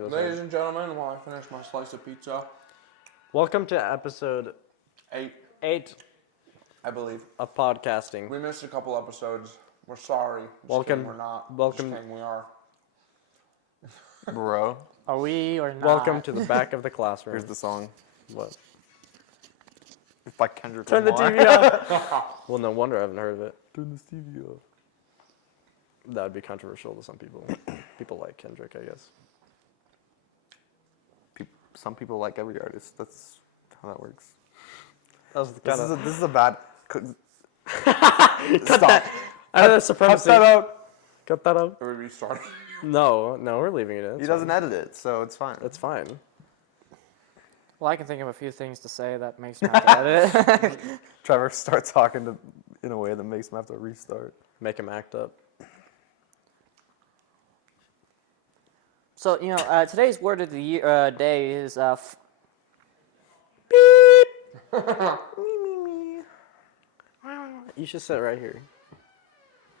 Ladies and gentlemen, while I finish my slice of pizza, Welcome to episode 8, 8 I believe. of podcasting. We missed a couple episodes. We're sorry. Just Welcome- kidding, we're not. welcome- Just kidding, we are. Bro, Are we or not? Welcome to the back of the classroom. here's the song. What? It's by Kendrick Turn the Lamar. TV off. Well, no wonder I haven't heard of it. Turn this TV off. That would be controversial to some people. People like Kendrick, I guess. Some people like every artist. That's how that works. That was This kind of. is a bad. Cut Stop. that. That's Cut supremacy. that out. Cut that out. Are we restarting? No, we're leaving it in. He doesn't edit it, so it's fine. It's fine. Well, I can think of a few things to say that makes me have to edit it. Trevor starts talking in a way that makes him have to restart. Make him act up. So, today's word of the year, day is You should sit right here.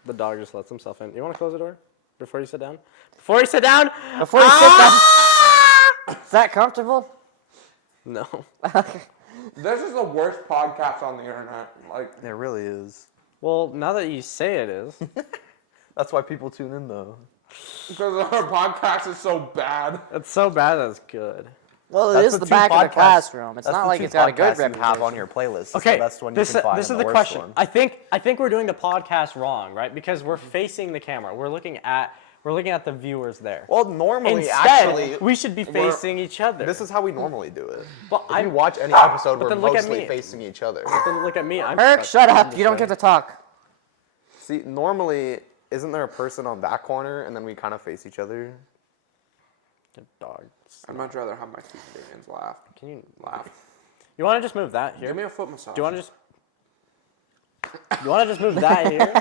The dog just lets himself in. You want to close the door before you sit down? Before you sit down? Before you sit down. Is that comfortable? No. This is the worst podcast on the internet. It really is. Well, now that you say it is. That's why people tune in, though. Because our podcast is so bad. It's so bad that it's good. Well, it That's is the the two back of the podcasts- classroom. It's That's not the like two it's got a good podcasts you reputation. have on your playlist. Okay, the best one you this can find is and the worst question. one. I think we're doing the podcast wrong, right? Because we're facing the camera. We're looking at the viewers there. Well, normally, Instead, actually, we should be facing each other. this is how we normally do it. But If you watch any episode, but we're then look at mostly me. facing each other. Then look at me. I'm Eric, shut up. You don't get to talk. See, normally, isn't there a person on that corner, and then we kind of face each other? Dog. I'd much rather have my two Canadians laugh. Can you Laugh. You want to just move that here? Give me a foot massage. Do you want to just move that here?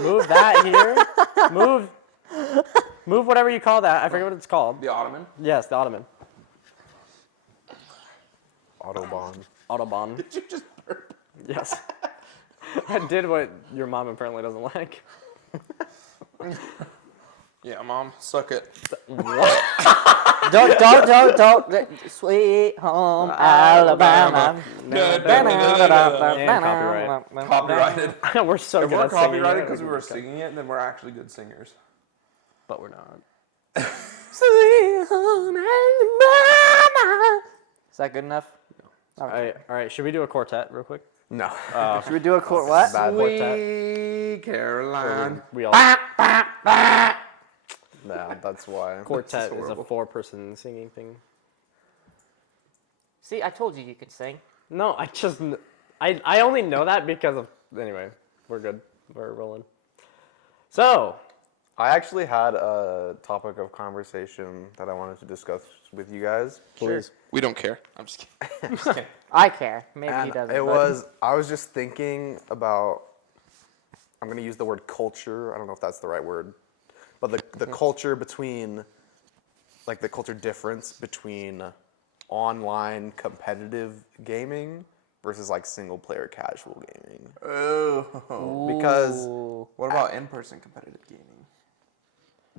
Move that here. Move whatever you call that. I forget what it's called. The ottoman? Yes, the ottoman. Autobahn. Autobahn. Did you just burp? Yes. I did what your mom apparently doesn't like. Yeah, Mom, suck it. What? Don't. Sweet home Alabama. And copyright. Copyrighted. We're so If good we're at singing. copyrighted because we were singing it, then we're actually good singers. But we're not. Sweet home Alabama. Is that good enough? All right. Should we do a quartet real quick? No. Should we do a what? Bad Sweet Caroline. We all Nah, that's why. quartet This is is a horrible. 4-person singing thing. See, I told you could sing. No, I only know that because of anyway. We're good. We're rolling. So I actually had a topic of conversation that I wanted to discuss with you guys. please. We don't care. I'm just kidding. I care. Maybe he And doesn't. I was just thinking about, I'm going to use the word culture. I don't know if that's the right word. But the culture between, like the culture difference between online competitive gaming versus like single player casual gaming. Oh. Because What about in-person competitive gaming?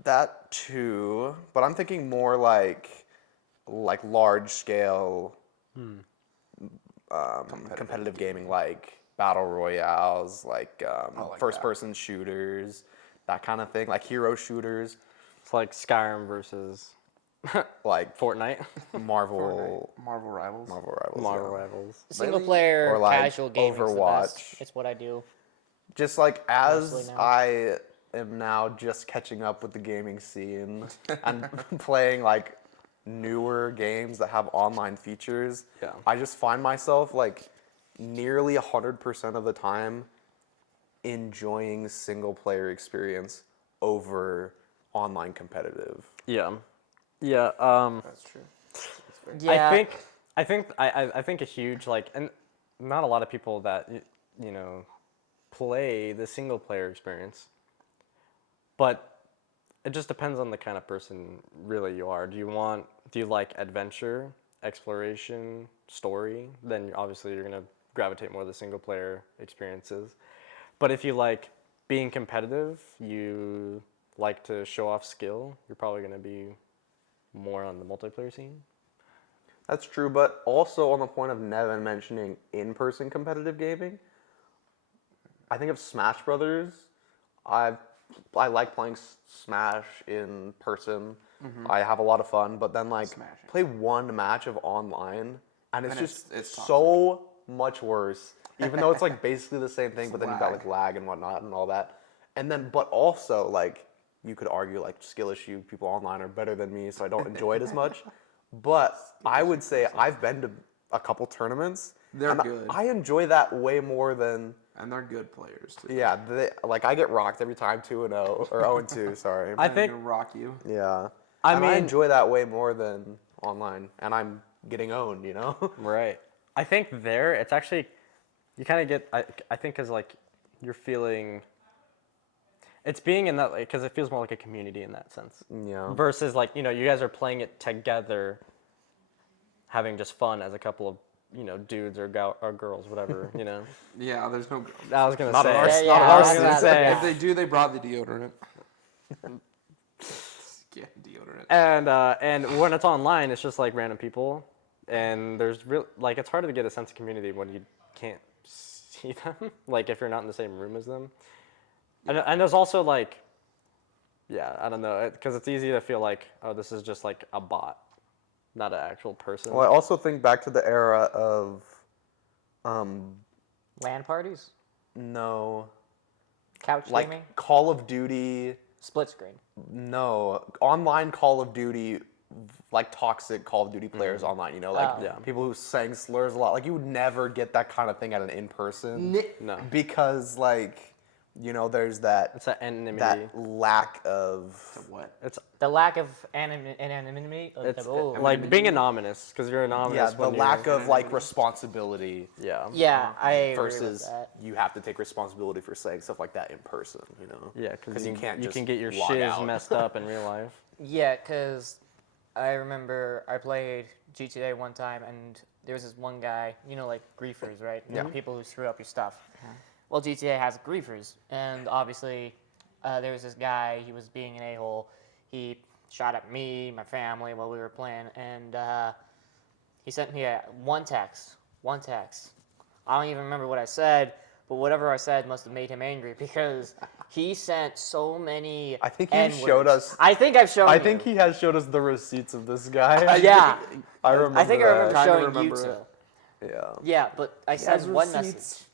that too, but I'm thinking more like large scale competitive gaming, like battle royales, like first person shooters, that kind of thing, like hero shooters, It's like Skyrim versus like Fortnite. Marvel Rivals. Rivals. Marvel yeah. Rivals. Single player Or like casual gaming is the best. Overwatch. It's what I do. Just like as Mostly now. I am now just catching up with the gaming scene and playing like newer games that have online features, Yeah. I just find myself like nearly 100% of the time enjoying single player experience over online competitive. Yeah. Yeah. That's true. Yeah. I think a huge and not a lot of people that play the single player experience, but it just depends on the kind of person really you are. Do you like adventure, exploration, story? Then obviously you're gonna gravitate more to the single player experiences. But if you like being competitive, you like to show off skill, you're probably gonna be more on the multiplayer scene. That's true, but also on the point of Nevan mentioning in-person competitive gaming, I think of Smash Brothers. I like playing Smash in person. I have a lot of fun, but then like Smashing. play one match of online, and it's And just it's toxic. so much worse. Even though it's like basically the same thing, but then you've got like lag. lag and whatnot and all that. And then, but also like you could argue like skill issue. People online are better than me, so I don't enjoy it as much. But I would say I've been to a couple tournaments. They're and good. I enjoy that way more than. And they're good players too. Yeah, like I get rocked every time 2-0 or 0-2. Sorry. I They're think gonna rock you. Yeah. I And I mean- enjoy that way more than online, and I'm getting owned. Right. I think there it's actually you kind of get I think because like you're feeling it's being in that because it feels more like a community in that sense. Yeah. Versus like you guys are playing it together, having just fun as a couple of dudes or girls, whatever. Yeah, there's no girls. I was gonna Not say. on our- Yeah, not on yeah, our I was scene. gonna say, If they do, they brought the deodorant. Yeah, deodorant. And when it's online, it's just like random people, and there's real like it's harder to get a sense of community when you can't see them. Like if you're not in the same room as them, and there's also like, yeah, I don't know, because it's easy to feel like this is just like a bot, not an actual person. Well, I also think back to the era of, LAN parties, no, couch like gaming, Call of Duty. split screen. No, online Call of Duty, like toxic Call of Duty players online. Like Oh. Yeah. people who sang slurs a lot. Like you would never get that kind of thing at an in-person. No, Because like, there's that it's that anonymity. that lack of. What? It's The lack of anonymity. it's Oh. like being anonymous because you're anonymous. Yeah, the when lack you're, of like responsibility yeah. Yeah, I agree with versus that. you have to take responsibility for saying stuff like that in person. Yeah, because you can't you just can get your log shiz out. messed up in real life. Yeah, because I remember I played GTA one time, and there was this one guy, like griefers, right? Yeah. People who screw up your stuff. Well, GTA has griefers, and obviously there was this guy, he was being an a-hole. He shot at me, my family, while we were playing, and he sent me one text. I don't even remember what I said, but whatever I said must have made him angry because he sent so many I think he N-words. showed us. I think I've shown I you. think he has showed us the receipts of this guy. Yeah. I remember. I think I remember that. Kinda showing remember you two. Yeah. Yeah, but I has sent one receipts. message.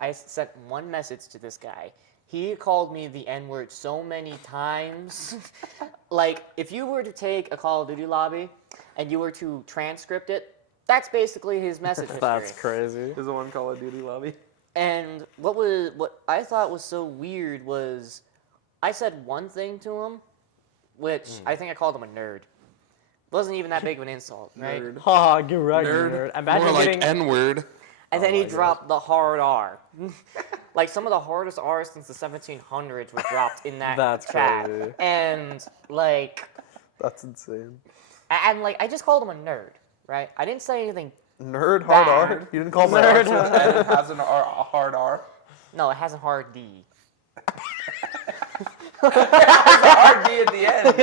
I sent one message to this guy. He called me the N-word so many times. Like, if you were to take a Call of Duty lobby and you were to transcript it, that's basically his message history. That's crazy. There's a one Call of Duty lobby. And what I thought was so weird was I said one thing to him, which I think I called him a nerd. Wasn't even that big of an insult, right? Nerd. Ha, get right, Nerd. nerd. Imagine More getting. like N-word. And then he dropped the hard R. Like some of the hardest R's since the 1700s were dropped in that That's chat. crazy. And like, That's insane. I just called him a nerd, right? I didn't say anything. Nerd hard Bad. R. You didn't call him Nerd. an R. And it has a hard R. No, it has a hard D. Hard D at the end.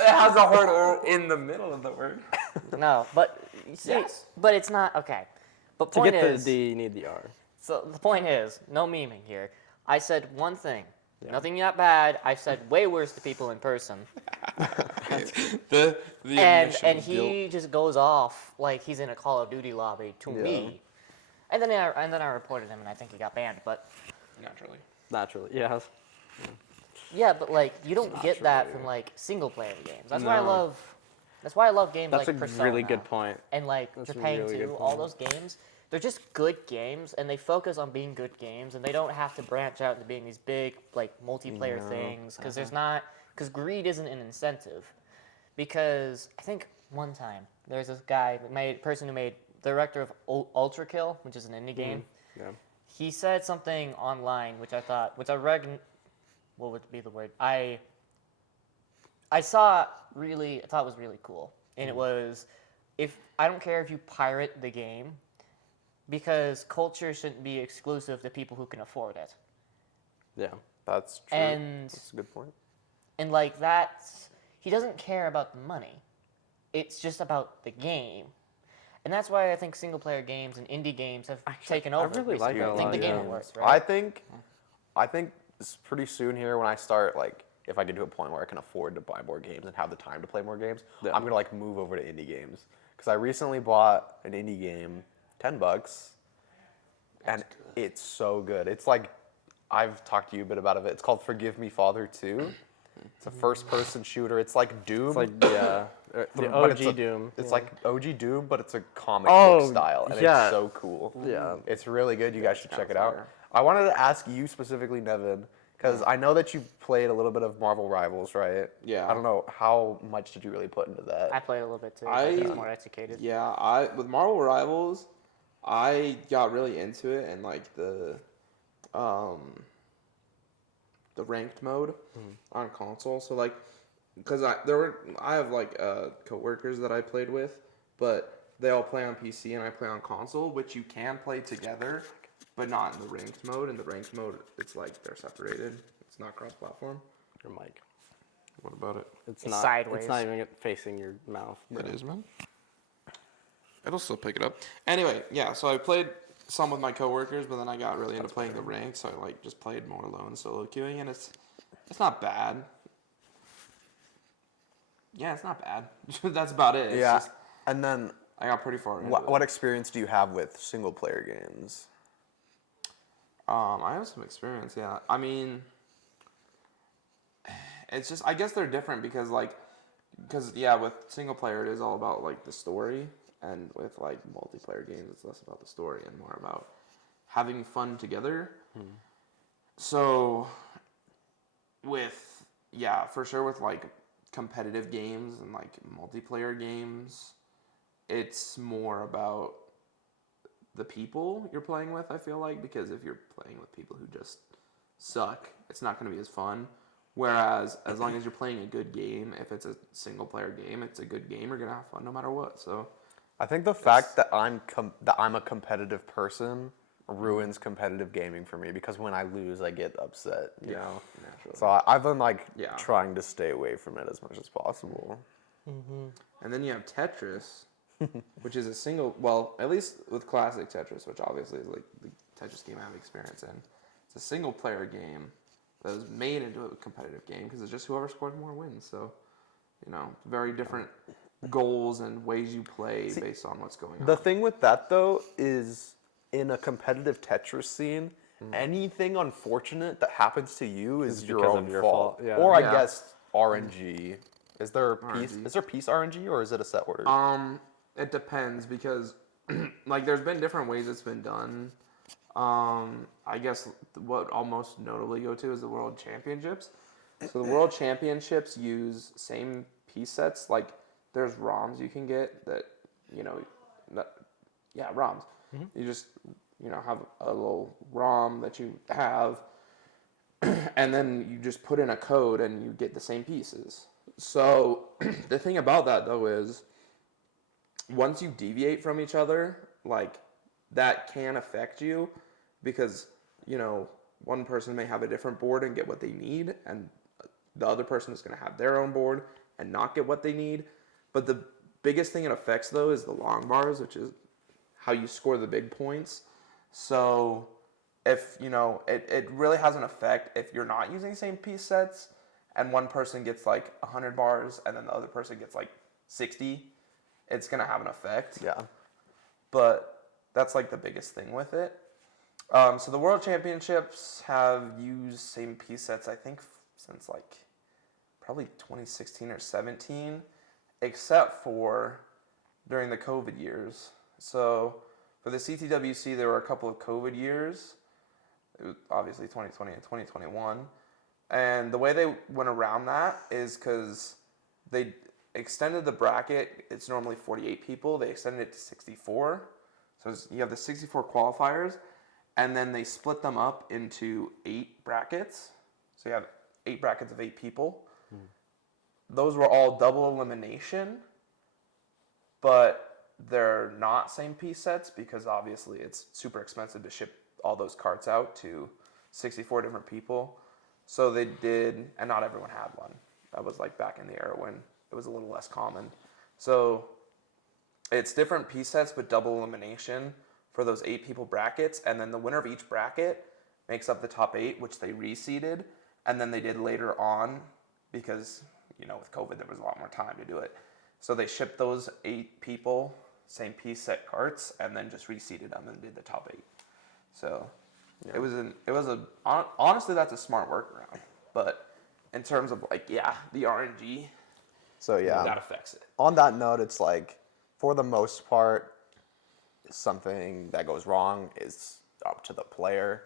It has a hard R in the middle of the word. No, but you see, Yes. but it's not okay. But To point get is, the D, you need the R. so the point is, no memeing here. I said one thing. Nothing that bad. I've said way worse to people in person. The and initial and guilt. he just goes off like he's in a Call of Duty lobby to me. And then I reported him, and I think he got banned. But Naturally. Naturally, yeah. yeah, but like you don't get that true. from like single player games. That's why I No. love. That's why I love games That's like a Persona really good point. and like That's a Japan really 2. good All point. those games, they're just good games, and they focus on being good games, and they don't have to branch out into being these big like multiplayer things because there's not because greed isn't an incentive. Because I think one time there's this guy, person who made the director of Ultra Kill, which is an indie game. Yeah. He said something online, which I read. What would be the word? I thought was really cool, and it was, I don't care if you pirate the game, because culture shouldn't be exclusive to people who can afford it. Yeah. That's true. And That's a good point. like that's, he doesn't care about the money. It's just about the game. And that's why I think single player games and indie games have taken I over. really like recently. that a I think lot, the game yeah. awards, I right? think it's pretty soon here when I start, like, if I get to a point where I can afford to buy more games and have the time to play more games, Yeah. I'm gonna like move over to indie games. Because I recently bought an indie game, $10, and it's so good. It's like, I've talked to you a bit about it. It's called Forgive Me Father 2. It's a first-person shooter. It's like Doom. It's like the but OG Doom. It's like OG Doom, but it's a comic Oh, book style, and yeah. it's so cool. Yeah. It's really good. You guys should check it out. fire. I wanted to ask you specifically, Nevan, because I know that you played a little bit of Marvel Rivals, right? Yeah. I don't know, how much did you really put into that? I played a little bit too. I- But he's more educated. Yeah, with Marvel Rivals, I got really into it and like the ranked mode on console. So like, because I have like coworkers that I played with, but they all play on PC and I play on console, which you can play together, but not in the ranked mode. In the ranked mode, it's like they're separated. It's not cross-platform. Your mic. What about it? It's It's not. sideways. It's not even facing your mouth. It is, man. It'll still pick it up. Anyway, yeah, so I played some with my coworkers, but then I got really into playing the ranked, so I like just played more alone solo queuing, and it's not bad. Yeah, it's not bad. That's about it. It's yeah, just, and then I got pretty far into what it. experience do you have with single-player games? I have some experience, yeah. I mean, it's just, I guess they're different because yeah, with single player it is all about like the story, and with like multiplayer games it's less about the story and more about having fun together. So for sure with like competitive games and like multiplayer games, it's more about the people you're playing with, I feel like, because if you're playing with people who just suck, it's not going to be as fun. Whereas as long as you're playing a good game, if it's a single player game, it's a good game, you're going to have fun no matter what. So I think the fact that I'm a competitive person ruins competitive gaming for me, because when I lose, I get upset. You know, naturally. so I've been like Yeah. trying to stay away from it as much as possible. And then you have Tetris, which is a single, well, at least with classic Tetris, which obviously is like the Tetris game I have experience in. It's a single player game that is made into a competitive game because it's just whoever scores more wins. So, you know, very different goals and ways you play based on what's going on. The thing with that though is, in a competitive Tetris scene, anything unfortunate that happens to you is your because own of your fault. fault, yeah. Or I Yeah. guess RNG. Is there RNG. piece RNG, or is it a set order? It depends because, like, there's been different ways it's been done. I guess what I'll most notably go to is the World Championships. So the World Championships use same piece sets. Like, there's ROMs you can get that, you know, ROMs. You just, you know, have a little ROM that you have, and then you just put in a code and you get the same pieces. So the thing about that though is, once you deviate from each other, like, that can affect you, because, you know, one person may have a different board and get what they need, and the other person is going to have their own board and not get what they need. But the biggest thing it affects though is the long bars, which is how you score the big points. So if, you know, it really has an effect if you're not using the same piece sets and one person gets like 100 bars and then the other person gets like 60, it's going to have an effect. Yeah. But that's like the biggest thing with it. So the World Championships have used same piece sets, I think, since like probably 2016 or 17, except for during the COVID years. So for the CTWC, there were a couple of COVID years, obviously 2020 and 2021. And the way they went around that is because they extended the bracket. It's normally 48 people. They extended it to 64. So you have the 64 qualifiers, and then they split them up into 8 brackets. So you have 8 brackets of 8 people. Those were all double elimination, but they're not same piece sets because obviously it's super expensive to ship all those carts out to 64 different people. So they did, and not everyone had one. That was like back in the era when it was a little less common. So it's different piece sets but double elimination for those 8 people brackets, and then the winner of each bracket makes up the top 8, which they reseeded, and then they did later on because, with COVID there was a lot more time to do it. So they shipped those 8 people same piece set carts and then just reseeded them and did the top 8. So honestly that's a smart workaround. But in terms of the RNG, So yeah, that affects it. on that note, it's like, for the most part, something that goes wrong is up to the player.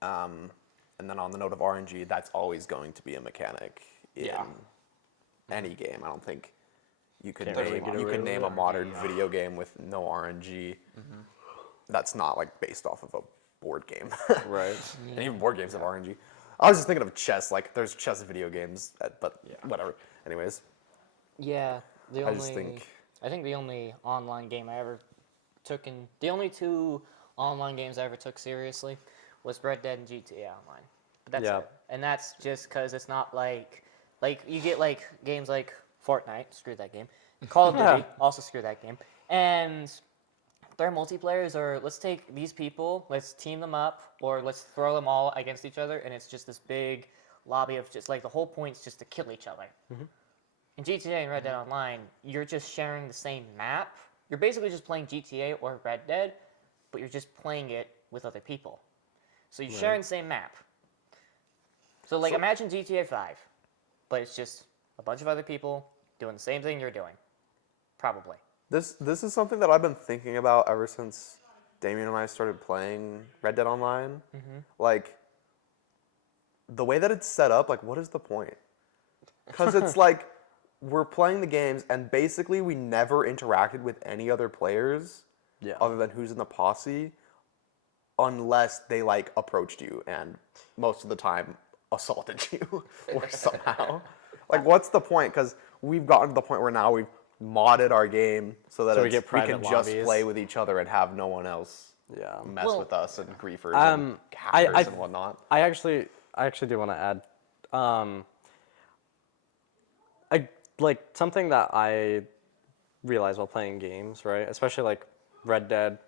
And then on the note of RNG, that's always going to be a mechanic in any game. I don't think you could name a modern video game with no RNG. That's not like based off of a board game. Right. And even board games have RNG. I was just thinking of chess. Like, there's chess video games, but whatever. Anyways. Yeah, I think the only online game I ever took the only 2 online games I ever took seriously was Red Dead and GTA Online. But that's it. And that's just because it's not like you get like games like Fortnite, screw that game. Call of Duty, also screw that game. And their multiplayers are, let's take these people, let's team them up, or let's throw them all against each other, and it's just this big lobby of just like the whole point's just to kill each other. In GTA and Red Dead Online, you're just sharing the same map. You're basically just playing GTA or Red Dead, but you're just playing it with other people. So you're sharing the same map. So imagine GTA 5, but it's just a bunch of other people doing the same thing you're doing. Probably. This is something that I've been thinking about ever since Damien and I started playing Red Dead Online. Like, the way that it's set up, like, what is the point? Because it's like, we're playing the games, and basically we never interacted with any other players other than who's in the posse, unless they, like, approached you and most of the time assaulted you or somehow. Like, what's the point? Because we've gotten to the point where now we've modded our game so that So we get we can private just lobbies. play with each other and have no one else mess with us and griefers and hackers and whatnot. I actually do want to add, like something that I realized while playing games, right? Especially like Red Dead,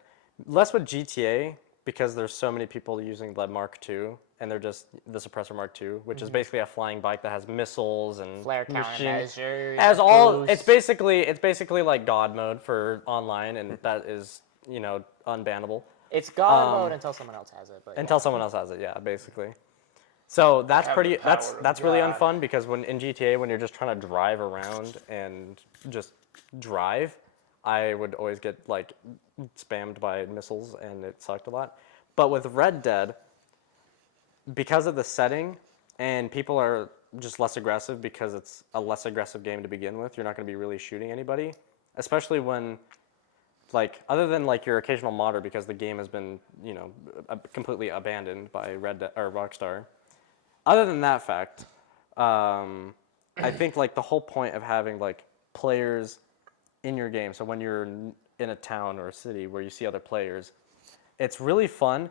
less with GTA because there's so many people using the Mark II, and they're just the Suppressor Mark II, which is basically a flying bike that has missiles and Flare machines. countermeasures. As all, boosts. it's basically like God mode for online, and that is unbannable. It's God mode until someone else has it. But Until someone else has it, yeah, basically. So that's have the power of that's really God. unfun because when in GTA when you're just trying to drive around and just drive, I would always get like spammed by missiles and it sucked a lot. But with Red Dead, because of the setting and people are just less aggressive because it's a less aggressive game to begin with, you're not going to be really shooting anybody, especially when like other than like your occasional modder because the game has been completely abandoned by Red Dead or Rockstar. Other than that fact, I think like the whole point of having like players in your game. So when you're in a town or a city where you see other players, it's really fun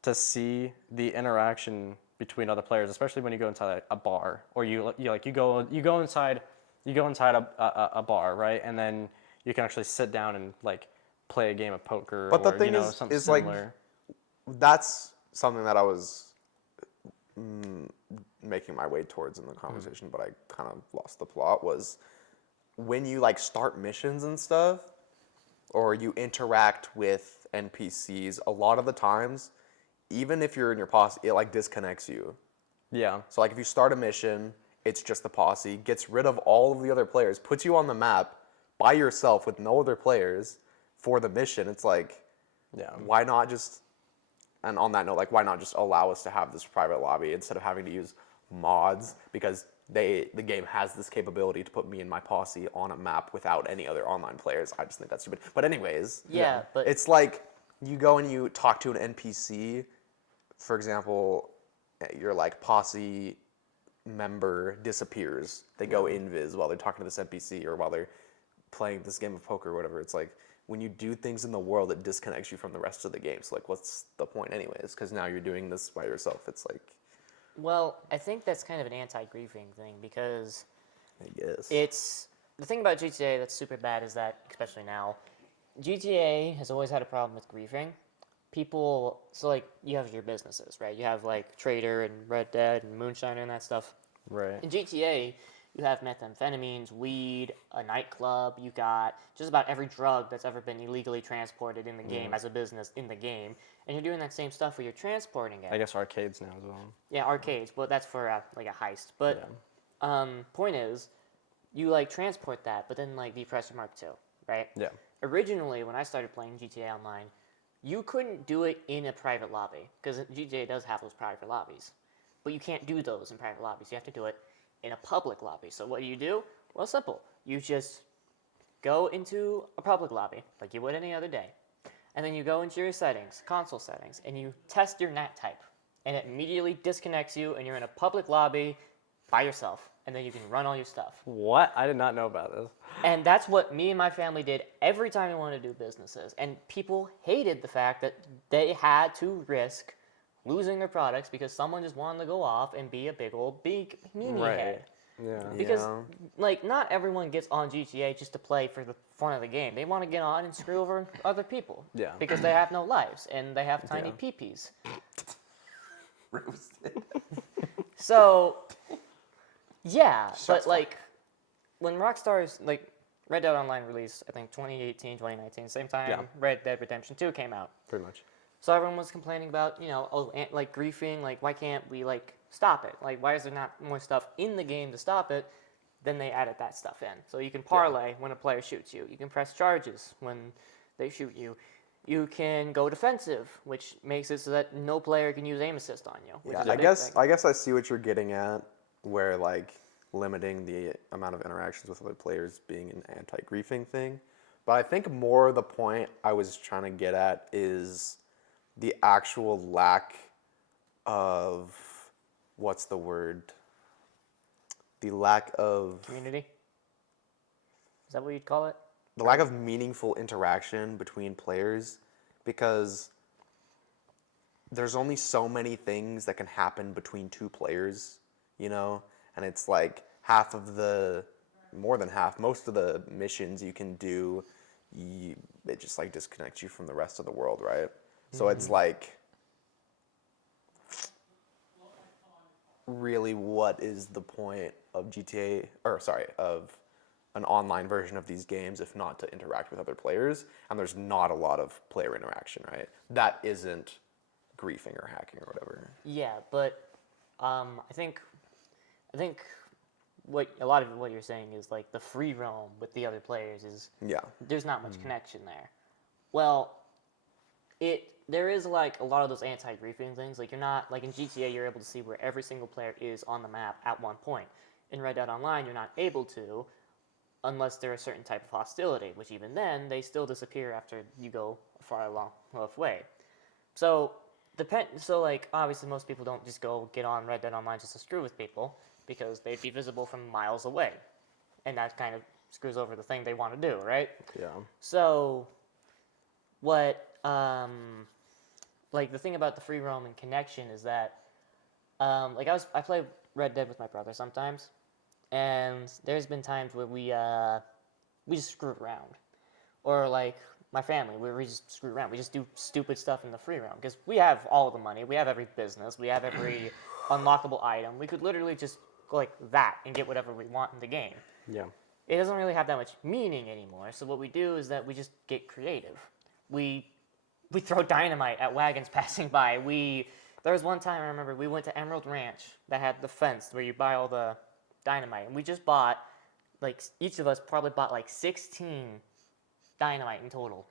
to see the interaction between other players, especially when you go inside a bar or you go inside a bar, right? And then you can actually sit down and like play a game of poker But or the thing something is like similar. that's something that I was making my way towards in the conversation, but I kind of lost the plot, was when you like start missions and stuff, or you interact with NPCs, a lot of the times, even if you're in your posse, it like disconnects you. Yeah. So like if you start a mission, it's just the posse, gets rid of all of the other players, puts you on the map by yourself with no other players for the mission. It's like, why not just, and on that note, like why not just allow us to have this private lobby instead of having to use mods, because the game has this capability to put me and my posse on a map without any other online players. I just think that's stupid. But anyways, but it's like you go and you talk to an NPC, for example, your like posse member disappears. They go invis while they're talking to this NPC or while they're playing this game of poker or whatever. It's like when you do things in the world, it disconnects you from the rest of the game. So like, what's the point anyways? Because now you're doing this by yourself. It's like, Well, I think that's kind of an anti-griefing thing because I guess. it's the thing about GTA that's super bad is that, especially now, GTA has always had a problem with griefing. People, so like you have your businesses, right? You have like Trader and Red Dead and Moonshiner and that stuff. Right. In GTA, you have methamphetamines, weed, a nightclub. You got just about every drug that's ever been illegally transported in the game as a business in the game, and you're doing that same stuff where you're transporting it. I guess arcades now as well. Yeah, arcades, but that's for like a heist. But Yeah. point is, you like transport that, but then like the Oppressor Mark II, right? Yeah. Originally, when I started playing GTA Online, you couldn't do it in a private lobby because GTA does have those private lobbies, but you can't do those in private lobbies. You have to do it in a public lobby. So what do? Well, simple. You just go into a public lobby like you would any other day, and then you go into your settings, console settings, and you test your NAT type, and it immediately disconnects you, and you're in a public lobby by yourself, and then you can run all your stuff. What? I did not know about this. And that's what me and my family did every time we wanted to do businesses. And people hated the fact that they had to risk losing their products because someone just wanted to go off and be a big meanie Right. head. Yeah. Because, Yeah. like, not everyone gets on GTA just to play for the fun of the game. They want to get on and screw over other people. Yeah. Because they have no lives and they have tiny Yeah. peepees. Roasted. So, yeah, Shots but fired. like when Rockstar's like Red Dead Online released, I think 2018, 2019, same time Yeah. Red Dead Redemption 2 came out. Pretty much. So everyone was complaining about, like griefing, like why can't we like stop it? Like why is there not more stuff in the game to stop it? Then they added that stuff in. So you can parlay when a player shoots you. You can press charges when they shoot you. You can go defensive, which makes it so that no player can use aim assist on you. Which Yeah, is a I big guess thing. I guess I see what you're getting at, where like limiting the amount of interactions with other players being an anti-griefing thing. But I think more the point I was trying to get at is the actual lack of what's the word? The lack of Community? Is that what you'd call it? the lack of meaningful interaction between players, because there's only so many things that can happen between two players, and it's like more than half, most of the missions you can do, it just like disconnects you from the rest of the world, right? So it's like, really, what is the point of GTA, or sorry, of an online version of these games if not to interact with other players? And there's not a lot of player interaction, right? That isn't griefing or hacking or whatever. Yeah, but I think what a lot of what you're saying is like the free roam with the other players is Yeah. there's not much connection there. Well, there is like a lot of those anti-griefing things. Like you're not like in GTA, you're able to see where every single player is on the map at one point. In Red Dead Online, you're not able to, unless they're a certain type of hostility. Which even then, they still disappear after you go far along enough way. So like obviously most people don't just go get on Red Dead Online just to screw with people because they'd be visible from miles away, and that kind of screws over the thing they want to do, right? Yeah. So, what, like the thing about the free roam and connection is that, like I play Red Dead with my brother sometimes, and there's been times where we just screw around, or like my family, where we just screw around. We just do stupid stuff in the free roam because we have all the money, we have every business, we have every unlockable item. We could literally just go like that and get whatever we want in the game. Yeah. It doesn't really have that much meaning anymore. So what we do is that we just get creative. We throw dynamite at wagons passing by. There was one time I remember we went to Emerald Ranch that had the fence where you buy all the dynamite, and we just bought like each of us probably bought like 16 dynamite in total,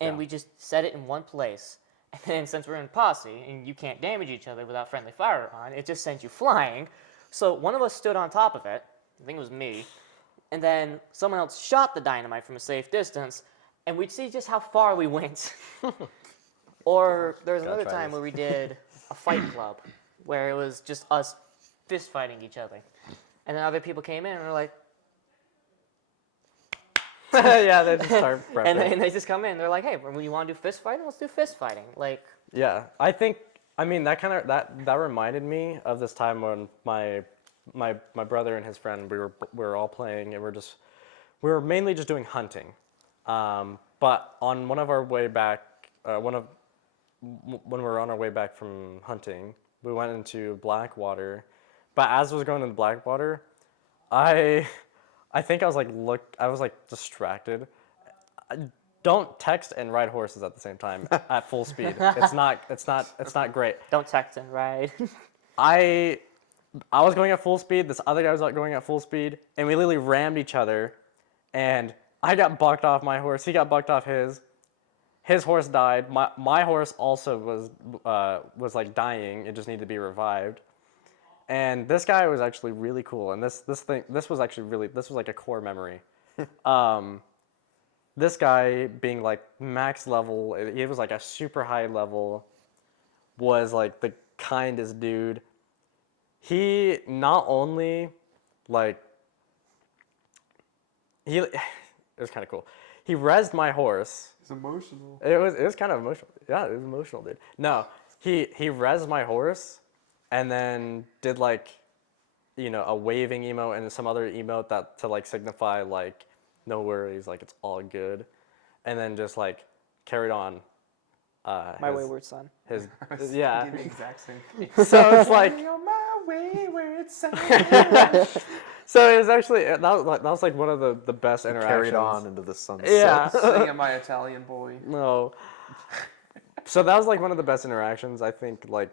and we just set it in one place. And then since we're in posse and you can't damage each other without friendly fire on, it just sends you flying. So one of us stood on top of it. I think it was me. And then someone else shot the dynamite from a safe distance, and we'd see just how far we went. Or there was Gotta another try time this. where we did a fight club, where it was just us fist fighting each other. And then other people came in and were like, Yeah, they just start prepping. and they just come in. They're like, hey, when you want to do fist fighting, let's do fist fighting. Like, Yeah, I think I mean, that reminded me of this time when my brother and his friend we were all playing, and we were mainly just doing hunting. But on one of our way back, when we were on our way back from hunting, we went into Blackwater. But as I was going into Blackwater, I I think I was like distracted. Don't text and ride horses at the same time at full speed. It's not great. Don't text and ride. I I was going at full speed. This other guy was going at full speed, and we literally rammed each other. And I got bucked off my horse. He got bucked off his. His horse died. My horse also was like dying. It just needed to be revived. And this guy was actually really cool. And this was like a core memory. This guy being like max level, he was like a super high level, was like the kindest dude. He not only like it was kind of cool. He rezzed my horse. It's emotional. It was kind of emotional. Yeah, it was emotional, dude. No, he rezzed my horse, and then did like, a waving emote and some other emote that to like signify like, no worries, like it's all good, and then just like carried on. My wayward son. His yeah. The exact same thing. So it's like. You're my wayward son. So it was actually that was like one of the best interactions. Carried on into the sunset. Yeah. Singing my Italian boy. No. So that was like one of the best interactions, I think, like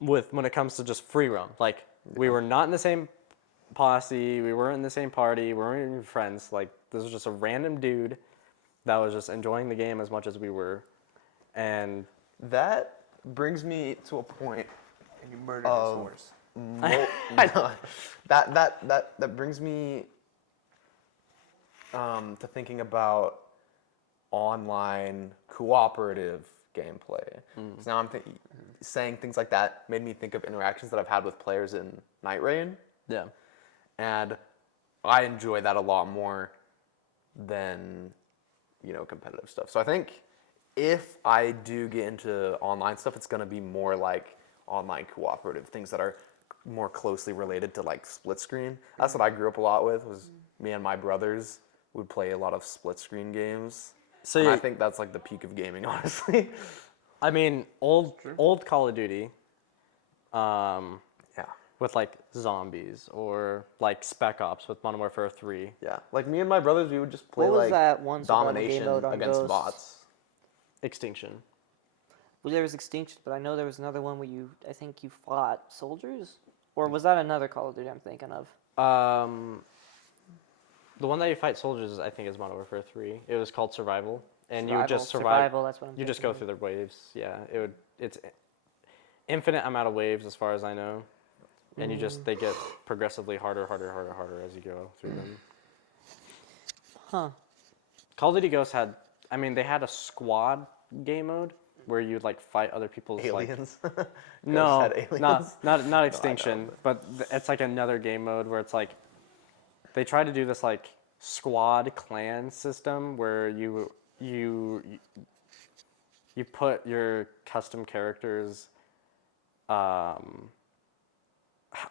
when it comes to just free roam. Like we were not in the same posse, we weren't in the same party, we weren't even friends. Like this was just a random dude that was just enjoying the game as much as we were. And That brings me to a point. And you murdered his horse. That brings me to thinking about online cooperative gameplay. So now I'm saying things like that made me think of interactions that I've had with players in Night Rain, yeah. and I enjoy that a lot more than competitive stuff. So I think if I do get into online stuff, it's gonna be more like online cooperative things that are more closely related to like split screen. That's what I grew up a lot with. Was me and my brothers would play a lot of split screen games. So And I think that's like the peak of gaming, honestly. I mean, old Call of Duty, Yeah. with like zombies, or like Spec Ops with Modern Warfare 3. Yeah. Like me and my brothers, we would just play What was like that one survival game domination mode on against Ghosts? bots. Extinction. Well, there was Extinction, but I know there was another one where I think you fought soldiers? Or was that another Call of Duty I'm thinking of? The one that you fight soldiers, I think, is Modern Warfare 3. It was called Survival, and you would just survive. Survival, that's what I'm You just thinking go of. through the waves. Yeah, it's infinite amount of waves as far as I know, and they get progressively harder as you go through them. Huh. Call of Duty Ghosts they had a squad game mode where you'd like fight other people's Aliens. like no, had aliens. not Extinction, but it's like another game mode where it's like they try to do this like squad clan system where you put your custom characters. I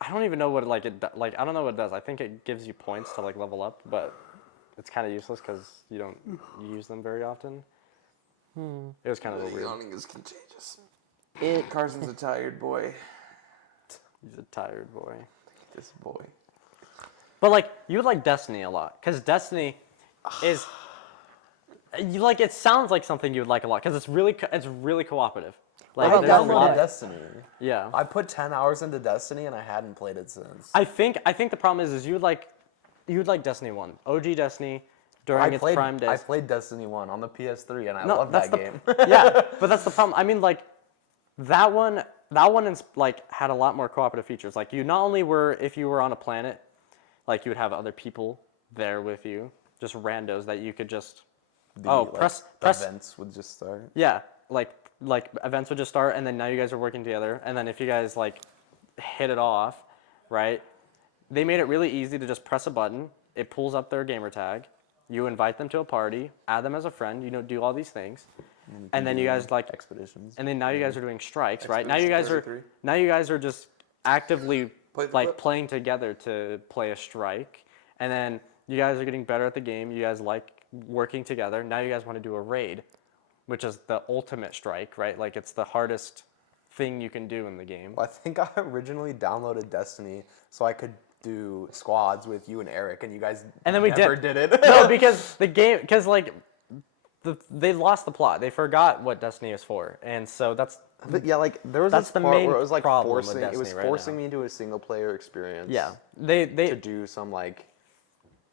don't even know what I don't know what it does. I think it gives you points to like level up, but it's kind of useless because you don't use them very often. It was kind of weird. Yawning is contagious. It Carson's a tired boy. He's a tired boy. This boy. But like you would like Destiny a lot because Destiny is it sounds like something you would like a lot because it's really cooperative. Like I there's a lot. downloaded Destiny. Yeah. I put 10 hours into Destiny and I hadn't played it since. I think the problem is you would like Destiny 1, OG Destiny during its prime days. I played Destiny 1 on the PS3 and I No, love that's that the- game. Yeah, but that's the problem. I mean, like that one is like had a lot more cooperative features. Like you not only were if you were on a planet, like you would have other people there with you, just randos that you could just press events would just start. Yeah, like events would just start, and then now you guys are working together, and then if you guys like hit it off, right? They made it really easy to just press a button. It pulls up their gamer tag. You invite them to a party, add them as a friend. Do all these things, and then you guys like expeditions. and then now you guys are doing strikes, right? Now Expedition 33. you guys are just actively Play the like clip. playing together to play a strike, and then you guys are getting better at the game. You guys like working together. Now you guys want to do a raid, which is the ultimate strike, right? Like it's the hardest thing you can do in the game. Well, I think I originally downloaded Destiny so I could do squads with you and Eric, and you guys And then we never did it. No, because like they lost the plot. They forgot what Destiny is for, and so that's But yeah, like there was That's this the part main where it was like problem with forcing it was Destiny right forcing now. me into a single player experience. yeah. They To do some like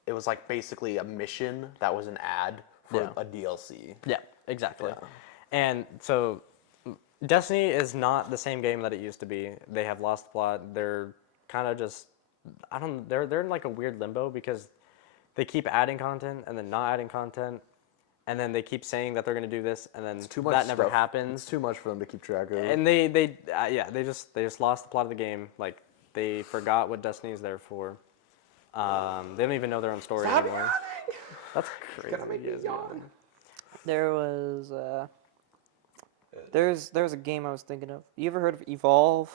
it was like basically a mission that was an ad for Yeah. a DLC. Yeah, exactly. Yeah. And so Destiny is not the same game that it used to be. They have lost the plot. They're kind of just they're in like a weird limbo because they keep adding content and then not adding content, and then they keep saying that they're going to do this and then Too much that never stuff. happens. It's too much for them to keep track of. And they just lost the plot of the game. Like they forgot what Destiny is there for. They don't even know their own story anymore. That's crazy. Man. There was there's a game I was thinking of. You ever heard of Evolve?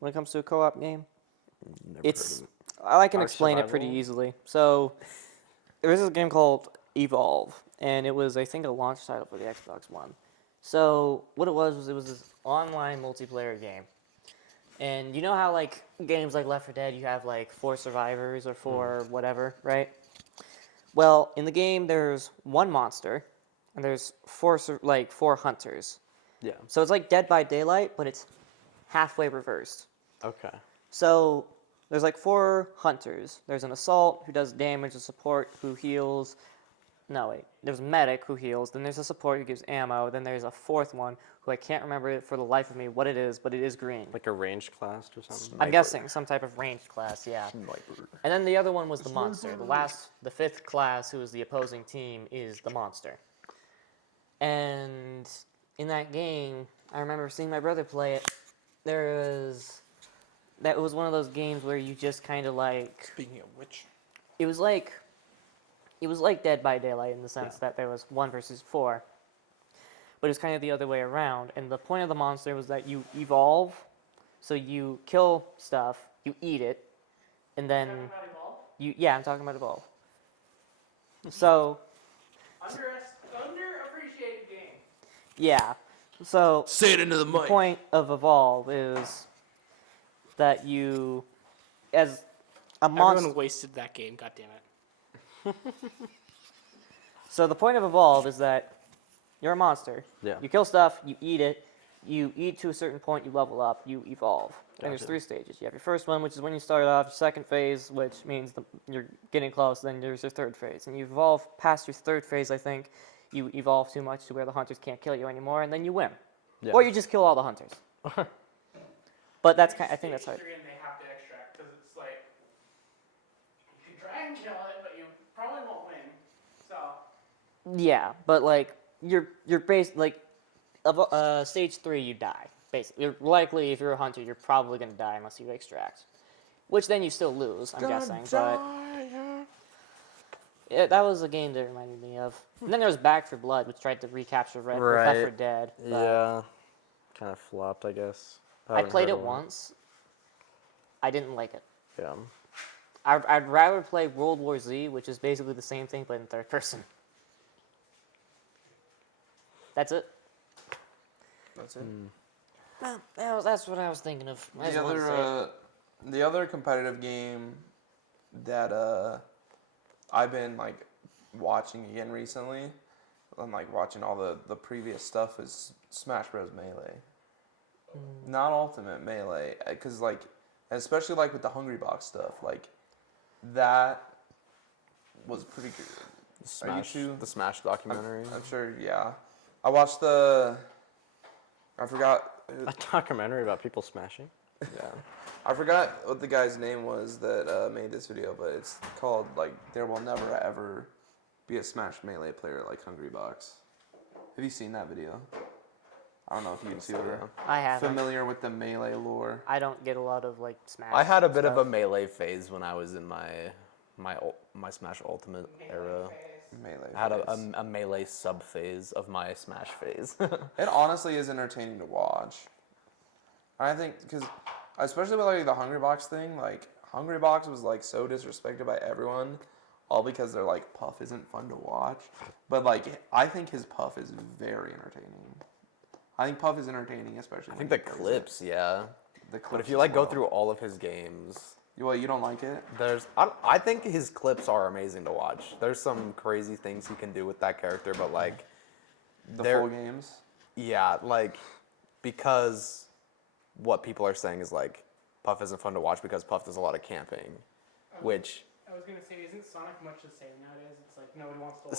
When it comes to a co-op game, Never it's heard of I can Ark explain it pretty Survival? easily. So there is this game called Evolve, and it was I think a launch title for the Xbox One. So what it was it was this online multiplayer game. And you know how like games like Left 4 Dead you have like 4 survivors or 4 whatever, right? Well, in the game there's one monster and there's 4 hunters. Yeah. So it's like Dead by Daylight, but it's halfway reversed. Okay. So there's like 4 hunters. There's an assault who does damage, a support who heals. No, wait. There's a medic who heals. Then there's a support who gives ammo. Then there's a 4th one who I can't remember it for the life of me what it is, but it is green. Like a ranged class or something. I'm guessing some type of ranged class, yeah. Sniper. And then the other one was the monster. The 5th class, who is the opposing team, is the monster. And in that game, I remember seeing my brother play it. That was one of those games where you just kind of like. Speaking of which, It was like Dead by Daylight in the sense that there was 1 versus 4. But it was kind of the other way around. And the point of the monster was that you evolve. So you kill stuff, you eat it, and then I'm talking about Evolve. So underappreciated game. yeah. So say it into the the mic. point of Evolve is that you as a monster. Everyone wasted that game. God damn it. So the point of Evolve is that you're a monster. Yeah. You kill stuff, you eat it, you eat to a certain point, you level up, you evolve. And there's Gotcha. 3 stages. You have your first one, which is when you start off, your second phase, which means you're getting close, then there's your third phase. And you evolve past your third phase, I think. You evolve too much to where the hunters can't kill you anymore, and then you win. Yeah. Or you just kill all the hunters. But that's I think that's how. Stage 3 and they have to extract because it's like you can try and kill it, but you probably won't win. So Yeah, but like you're based like stage 3 you die. Basically, you're likely if you're a hunter you're probably gonna die unless you extract, which then you still lose. I'm guessing, but yeah, that was a game that reminded me of. And then there was Back for Blood, which tried to recapture Left 4 Right. Dead. But Yeah. Kind of flopped, I guess. I haven't played heard it of one. once. I didn't like it. Yeah. I'd rather play World War Z, which is basically the same thing but in third person. That's it. That's it. That's what I was thinking of. I just The wanted to say it. other, the other competitive game that I've been like watching again recently, and like watching all the previous stuff is Smash Bros. Melee. Not Ultimate Melee, because like, especially like with the Hungry Box stuff, like that was pretty good. Are you two? The Smash documentary. I'm sure, yeah. I watched I forgot. A documentary about people smashing. Yeah. I forgot what the guy's name was that made this video, but it's called like "There Will Never Ever Be a Smash Melee Player Like Hungry Box." Have you seen that video? I don't know if you two are I haven't. familiar with the Melee lore. I don't get a lot of like Smash. I had a bit of stuff. a melee phase when I was in my Smash Ultimate era. Melee. I had phase. a melee sub phase of my Smash phase. It honestly is entertaining to watch. I think because, especially with like the Hungry Box thing, like Hungry Box was like so disrespected by everyone, all because they're like Puff isn't fun to watch. But like I think his Puff is very entertaining. I think Puff is entertaining, especially. I think the clips, yeah. The clips But if you as like go well. through all of his games, Well, you don't like it? I think his clips are amazing to watch. There's some crazy things he can do with that character, but like, The they're- full games. yeah, like, because what people are saying is like, Puff isn't fun to watch because Puff does a lot of camping, which I was gonna say, isn't Sonic much the same nowadays? It's like nobody wants to watch.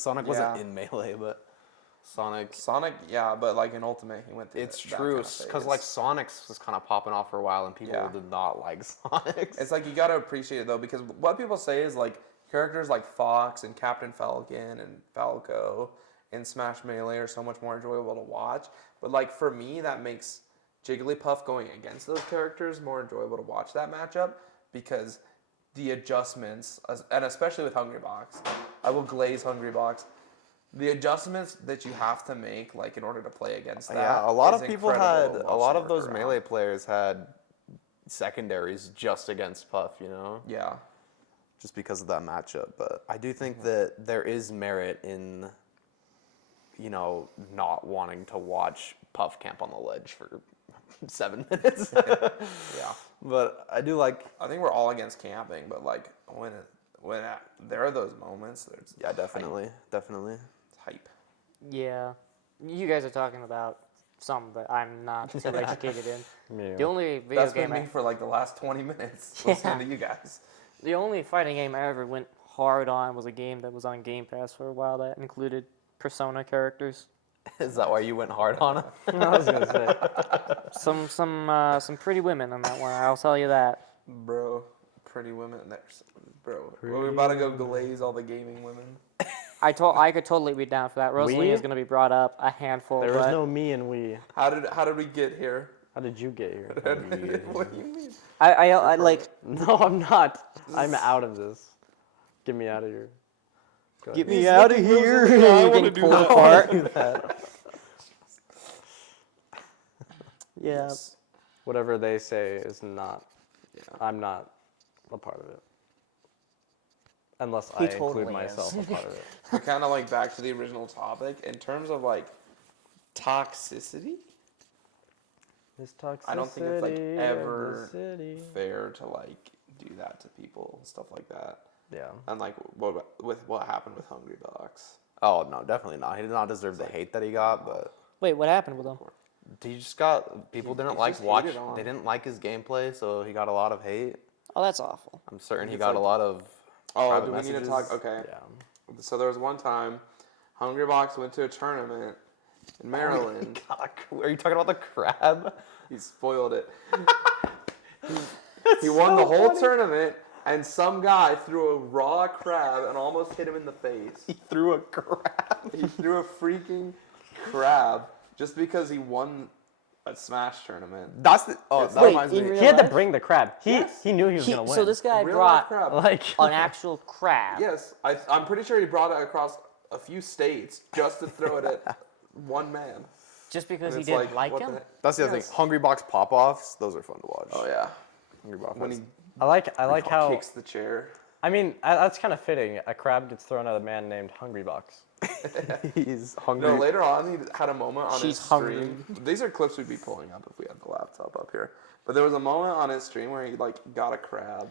Sonic wasn't Yeah. in Melee, but Sonic, yeah, but like in Ultimate, he went through. it's that true kind of because phase. like Sonic's was kind of popping off for a while, and people Yeah. did not like Sonic's. It's like you gotta appreciate it though, because what people say is like characters like Fox and Captain Falcon and Falco in Smash Melee are so much more enjoyable to watch. But like for me, that makes Jigglypuff going against those characters more enjoyable to watch that matchup because the adjustments, and especially with Hungry Box, I will glaze Hungry Box. The adjustments that you have to make, like in order to play against that, Yeah, a lot is of people incredible had to a watch lot them of those work around. Melee players had secondaries just against Puff, you know, Yeah. just because of that matchup. But I do think that there is merit in, you know, not wanting to watch Puff camp on the ledge for 7 minutes. Yeah. But I do like, I think we're all against camping, but like there are those moments, there's yeah, definitely. hype. Yeah, you guys are talking about some that I'm not so educated in. Me. The only video That's been game, me for like the last 20 minutes listening to you guys. the only fighting game I ever went hard on was a game that was on Game Pass for a while that included Persona characters. Is that why you went hard on it? I was gonna say. Some pretty women on that one. I'll tell you that. Bro, pretty women. We're about to go glaze all the gaming women. I could totally be down for that. Rosalie is going to be brought up a handful. There was but no me and we. How did we get here? How did you get here? What do you mean? I like No, I'm not. I'm out of this. Get me out of here. Go get ahead. me out of here. You're getting pulled apart. Yeah. Whatever they say is not. I'm not a part of it. Unless He I include totally myself is. a part of it. We're kind of like back to the original topic in terms of like toxicity. This toxicity I don't think it's like of ever the city. fair to like do that to people and stuff like that. Yeah. And like what happened with Hungry Box. Oh no, definitely not. He did not deserve the hate that he got, but Wait, what happened with him? he just got people didn't he's like just watch. hated on. They didn't like his gameplay, so he got a lot of hate. Oh, that's awful. I'm certain he It's got a like- lot of. Oh, private do we need to messages. talk? Okay. Yeah. So there was one time, Hungry Box went to a tournament in Maryland. God, are you talking about the crab? He spoiled it. He won the whole tournament, and some guy threw a raw crab and almost hit him in the face. He threw a crab. He threw a freaking crab just because he won a Smash tournament. That's the. Oh, that Wait, reminds in me. real He had to life? bring the crab. He knew he was gonna win. So this guy Real life brought crab. like an actual crab. Yes, I'm pretty sure he brought it across a few states just to throw it at one man. Just because And he it's didn't like what him? the heck? That's the other Yes. thing. Hungry Box pop-offs. Those are fun to watch. Oh yeah. Hungry Box. When he I like how kicks the chair. I mean that's kind of fitting. A crab gets thrown at a man named Hungry Box. he's hungry. No, later on he had a moment on his She's hungry. stream. These are clips we'd be pulling up if we had the laptop up here. But there was a moment on his stream where he like got a crab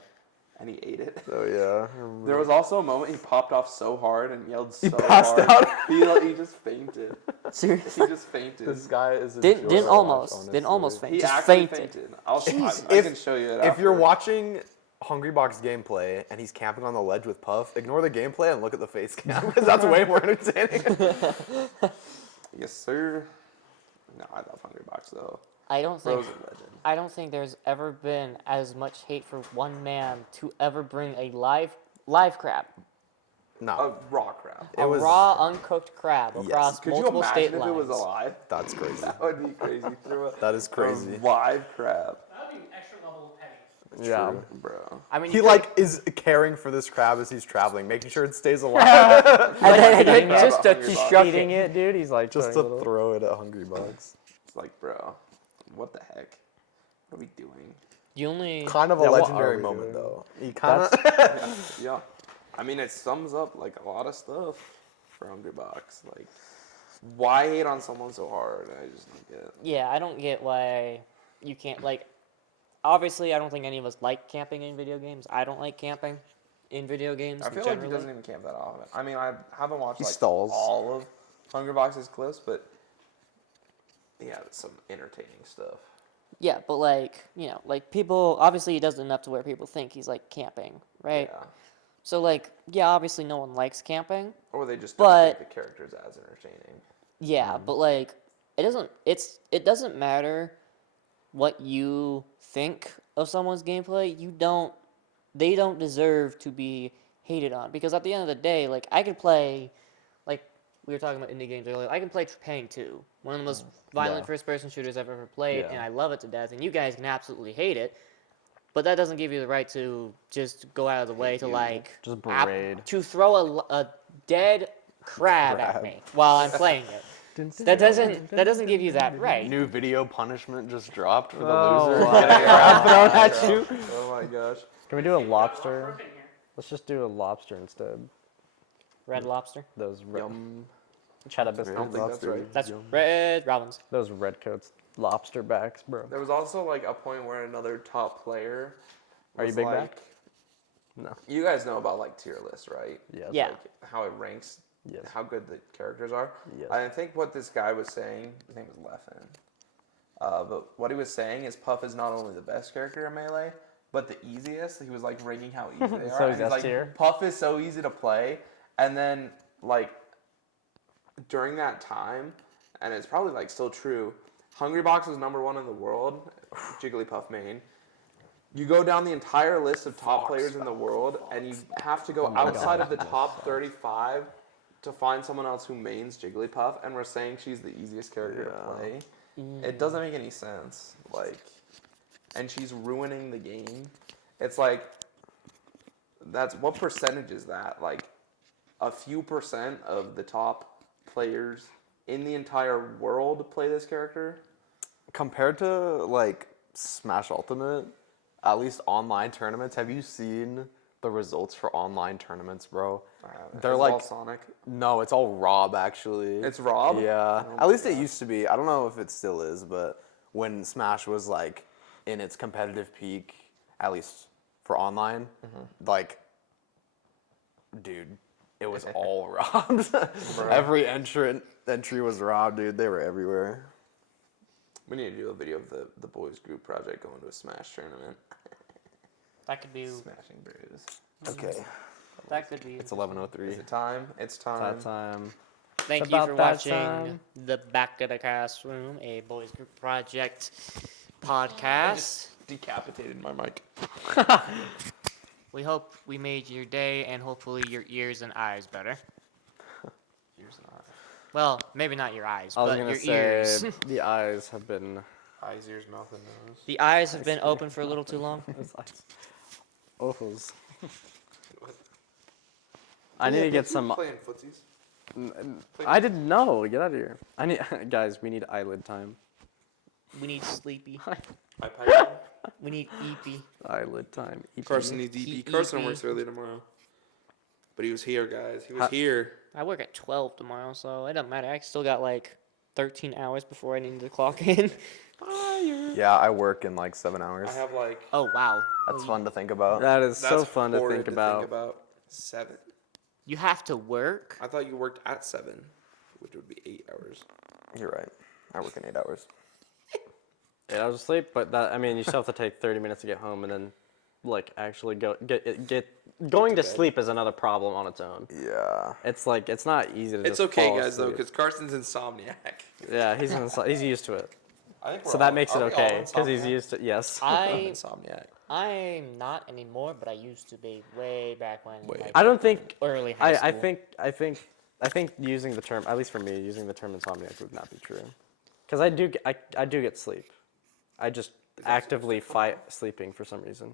and he ate it. Oh yeah. There was also a moment he popped off so hard and yelled so passed hard. out. He just fainted. Seriously? He just fainted. This guy is. A Didn't joy to watch, almost. Didn't honestly. almost faint. He Just actually fainted. fainted. I If- can show you it. If you're after. watching Hungry Box gameplay and he's camping on the ledge with Puff, ignore the gameplay and look at the face cam because that's way more entertaining. Yes, sir. No, I love Hungry Box though. I don't think Frozen legend. I don't think there's ever been as much hate for one man to ever bring a live crab. A No, raw crab. it A was raw, uncooked crab across Could you multiple imagine state if lines. it was alive? that's crazy. That would be crazy. Through a That is crazy. live crab. That would be extra level petty. Yeah. True. bro. I mean, He you like is caring for this crab as he's traveling, making sure it stays alive, could- Feeding it, just to Hungry Box. chuck feeding it. it, dude. He's like just throwing to little- throw it at Hungry Bugs. It's like, bro, what the heck? What are we doing? You only. Kind of a Yeah, what legendary are we moment doing? though. He kind of. Yeah. I mean, it sums up like a lot of stuff for Hungry Box. Like, why hate on someone so hard? I just don't get it. Yeah, I don't get why you can't like. Obviously, I don't think any of us like camping in video games. I don't like camping in video games. I feel generally. like he doesn't even camp that often. I mean, I haven't watched He like stalls. all of Hungry Box's clips, but yeah, some entertaining stuff. Yeah, but like like people. Obviously, he does enough to where people think he's like camping, right? Yeah. So like, yeah, obviously, no one likes camping. Or they just don't But- think the character's as entertaining. Yeah, but like, it doesn't matter what you think of someone's gameplay. They don't deserve to be hated on, because at the end of the day, like I could play, like we were talking about indie games earlier. I can play Trepang 2, one of the most violent first-person shooters I've ever played, Yeah. and I love it to death. And you guys can absolutely hate it, but that doesn't give you the right to just go out of the way to like Just berate. to throw a dead crab at me while I'm playing it. That doesn't give you that right. New video punishment just dropped for the Oh, loser. wow. Getting a crab thrown at you. Oh my gosh. Can we do a lobster? Broken here. Let's just do a lobster instead. Red Lobster. Those Yum. cheddar I don't biscuits. think that's right. That's Red Robin's. Those red coats, lobster backs, bro. There was also like a point where another top player. Are you was big like, back? No. You guys know about like tier lists, right? Yes. Yeah. Like how it ranks, Yes. how good the characters are. Yes. I think what this guy was saying, his name was Leffen. But what he was saying is Puff is not only the best character in Melee, but the easiest. He was like ranking how easy they are. So and he's S like, tier? Puff is so easy to play, and then like during that time, and it's probably like still true. Hungry Box was #1 in the world, Jigglypuff main. You go down the entire list of top players in the world, and you have to go outside of the top 35 to find someone else who mains Jigglypuff, and we're saying she's the easiest character to play. It doesn't make any sense. Like, and she's ruining the game. It's like, that's what percentage is that? Like, a few percent of the top players in the entire world play this character? Compared to like Smash Ultimate, at least online tournaments, have you seen the results for online tournaments, bro? They're Is it like all Sonic. no, it's all Rob actually. It's Rob? Yeah, Oh at least my it gosh. used to be. I don't know if it still is, but when Smash was like in its competitive peak, at least for online, like, dude, it was all Robs. Every entry was Rob, dude. They were everywhere. We need to do a video of the boys group project going to a Smash tournament. That could be. Smashing brews. Okay, That could be. it's 11:03. Is it time? It's time. That time. Thank It's you about for that watching time. the Back of the Classroom, a boys group project podcast. Decapitated my mic. We hope we made your day and hopefully your ears and eyes better. Ears and eyes. Well, maybe not your eyes, I was but gonna your say ears. the eyes have been. Eyes, ears, mouth, and nose. The eyes have been open for a little too long. Ohos. I need to get some. Playing footsies. I didn't know. Get out of here. I need guys. We need eyelid time. We need sleepy. My pipe. We need eepy. Eyelid time. EP. Carson needs EP. Carson works early tomorrow. But he was here, guys. He was here. I work at 12 tomorrow, so it doesn't matter. I still got like 13 hours before I need to clock in. Yeah, I work in like 7 hours. I have like. Oh, wow. That's fun to think about. That is so That's fun to horrid think about. 7. You have to work? I thought you worked at 7, which would be 8 hours. You're right. I work in 8 hours. 8 hours of sleep, but that I mean, you still have to take 30 minutes to get home, and then like actually get going to sleep is another problem on its own. Yeah. It's like it's not easy to. It's just okay, fall guys, though, asleep. because Carson's insomniac. Yeah, he's used to it, I think so that makes it okay because he's used to. Yes. insomniac. I'm not anymore, but I used to be way back when. Way. like, I don't think. early high school. I think using the term, at least for me, using the term insomniac would not be true, because I do get sleep. I just actively fight sleeping for some reason.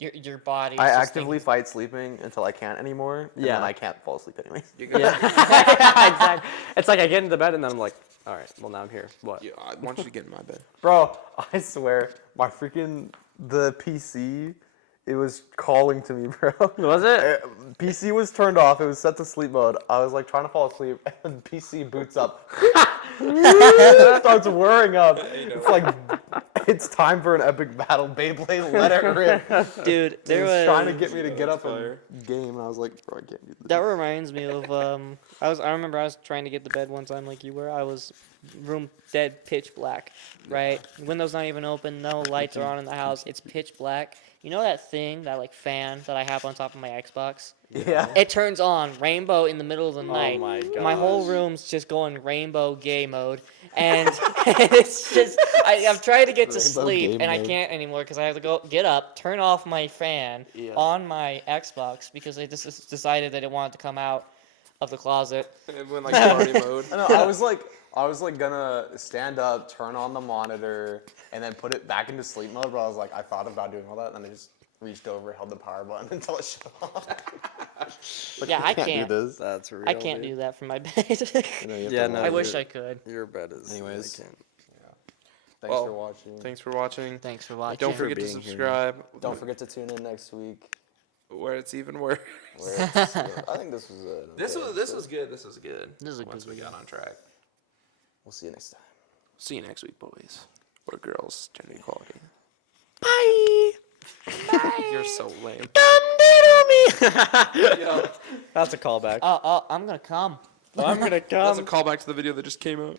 Your body. I actively fight sleeping until I can't anymore, and Yeah. then I can't fall asleep anyways. You got Yeah, exactly. It's like I get into bed and then I'm like, all right, well now I'm here. What? Yeah, I want you to get in my bed. Bro, I swear, the PC, it was calling to me, bro. Was it? PC was turned off. It was set to sleep mode. I was like trying to fall asleep, and PC boots up. Starts whirring up. It's like it's time for an epic battle. Beyblade, let it rip. Dude, It there was was trying to get me to get that's up and fire. game, and I was like, bro, I can't do this. that reminds me of I remember I was trying to get to bed one time like you were. I was room dead pitch black, right? Windows not even open, no lights are on in the house. It's pitch black. You know that thing, that like fan that I have on top of my Xbox? Yeah. It turns on rainbow in the middle of the night. my My whole gosh. room's just going rainbow gay mode, and it's just I'm trying to get to Rainbow sleep, gay and I mode. can't anymore because I have to get up, turn off my fan Yeah. on my Xbox because I just decided that it wanted to come out of the closet. It went like party mode. I know. I was like gonna stand up, turn on the monitor, and then put it back into sleep mode. But I was like, I thought about doing all that, and then I just reached over, held the power button until it shut off. Like, Yeah, you I can't can't. do this. That's real. I can't do that from my bed. You know, you have Yeah, to no, I watch wish it. I could. Your bed is. Anyways. I can't. Thanks Well, for watching. Thanks for watching. Thanks for watching. Don't forget to being here. subscribe. Don't forget to tune in next week. Where it's even worse. Where it's, I think this was a. This was good. This was good. This is a Once good we got on track. We'll see you next time. See you next week, boys. Or girls, gender equality. Bye. You're so lame. That's a callback. Oh, I'm gonna come. I'm gonna That's a come. callback to the video that just came out.